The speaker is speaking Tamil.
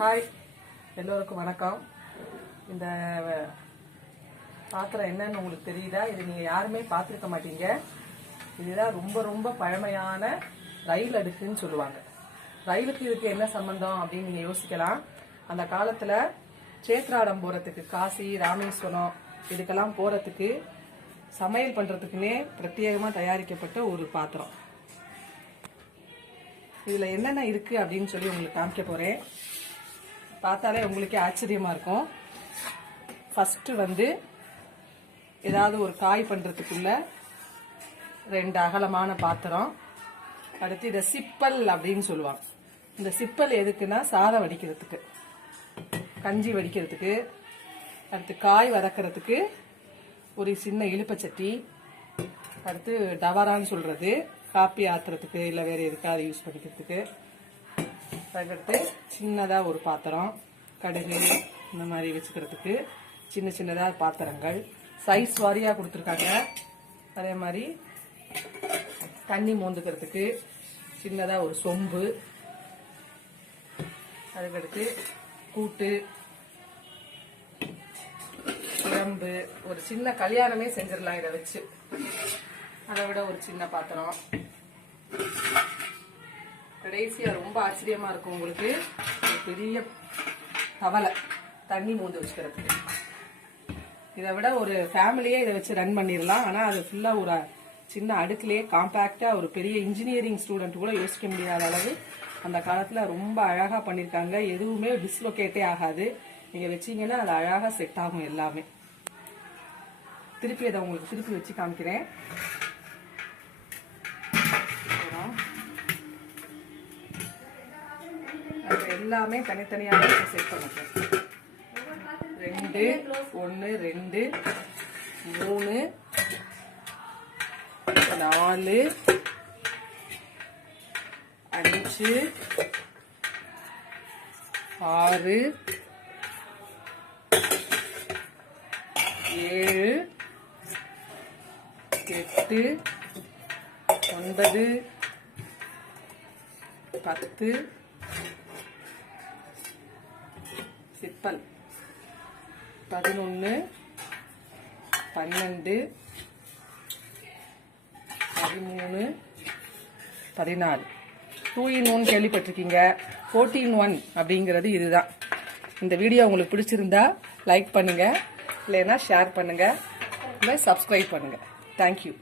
ஹாய், எல்லோருக்கும் வணக்கம். இந்த பாத்திரம் என்னன்னு உங்களுக்கு தெரியுதா? இது நீங்கள் யாருமே பார்த்துருக்க மாட்டீங்க. இதுதான் ரொம்ப ரொம்ப பழமையான ரயில் அடுக்குன்னு சொல்லுவாங்க. ரயிலுக்கு இதுக்கு என்ன சம்பந்தம் அப்படின்னு நீங்கள் யோசிக்கலாம். அந்த காலத்தில் சேத்ராடம் போகிறதுக்கு, காசி, ராமேஸ்வரம் இதுக்கெல்லாம் போகிறதுக்கு சமையல் பண்ணுறதுக்குன்னே பிரத்யேகமாக தயாரிக்கப்பட்ட ஒரு பாத்திரம். இதில் என்னென்ன இருக்குது அப்படின்னு சொல்லி உங்களுக்கு காமிக்க போகிறேன். பார்த்தாலே உங்களுக்கே ஆச்சரியமாக இருக்கும். ஃபஸ்ட்டு ஏதாவது ஒரு காய் பண்ணுறதுக்குள்ள 2 அகலமான பாத்திரம். அடுத்து இதை சிப்பல் அப்படின்னு சொல்லுவாங்க. இந்த சிப்பல் எதுக்குன்னா சாதம் வடிக்கிறதுக்கு, கஞ்சி வடிக்கிறதுக்கு, அடுத்து காய் வதக்கிறதுக்கு ஒரு சின்ன இழுப்பச்சட்டி, அடுத்து டவரான்னு சொல்கிறது காப்பி ஆத்துறதுக்கு இல்லை வேறு எதுக்காவது யூஸ் பண்ணிக்கிறதுக்கு. அதுக்கடுத்து சின்னதாக ஒரு பாத்திரம், கடுகு இந்த மாதிரி வச்சுக்கிறதுக்கு சின்ன சின்னதாக பாத்திரங்கள் சைஸ் வாரியாக கொடுத்துருக்காங்க. அதே மாதிரி தண்ணி மோந்துக்கிறதுக்கு சின்னதாக ஒரு சொம்பு, அதுக்கடுத்து கூட்டு, குழம்பு, ஒரு சின்ன கல்யாணமே செஞ்சிடலாம் இதை வச்சு. அதை விட ஒரு சின்ன பாத்திரம். கடைசியா ரொம்ப ஆச்சரியமா இருக்கும் உங்களுக்கு, ஒரு பெரிய தவளை தண்ணி மூந்து வச்சுக்கிறதுக்கு. இதை விட ஒரு ஃபேமிலியே இதை வச்சு ரன் பண்ணிடலாம். ஆனா அது ஃபுல்லா ஒரு சின்ன அடுக்குலயே காம்பாக்டா ஒரு பெரிய இன்ஜினியரிங் ஸ்டூடெண்ட் கூட யோசிக்க முடியாத அளவு அந்த காலத்துல ரொம்ப அழகா பண்ணிருக்காங்க. எதுவுமே டிஸ்லோகேட்டே ஆகாது. நீங்க வச்சீங்கன்னா அது அழகா செட் ஆகும் எல்லாமே. திருப்பி அதை உங்களுக்கு திருப்பி வச்சு காமிக்கிறேன். எல்லாமே தனித்தனியாக செட் பண்ணிட்டேன். 2 1 2 3 4 5 6 7 8 9 10 சிப்பல் 11 12 13 14. 2 in 1 கேள்விப்பட்டிருக்கீங்க. 14 in 1 அப்படிங்கிறது இதுதான். இந்த வீடியோ உங்களுக்கு பிடிச்சிருந்தா லைக் பண்ணுங்க, இல்லைன்னா ஷேர் பண்ணுங்க, இல்லை சப்ஸ்கிரைப் பண்ணுங்க. தேங்க்யூ.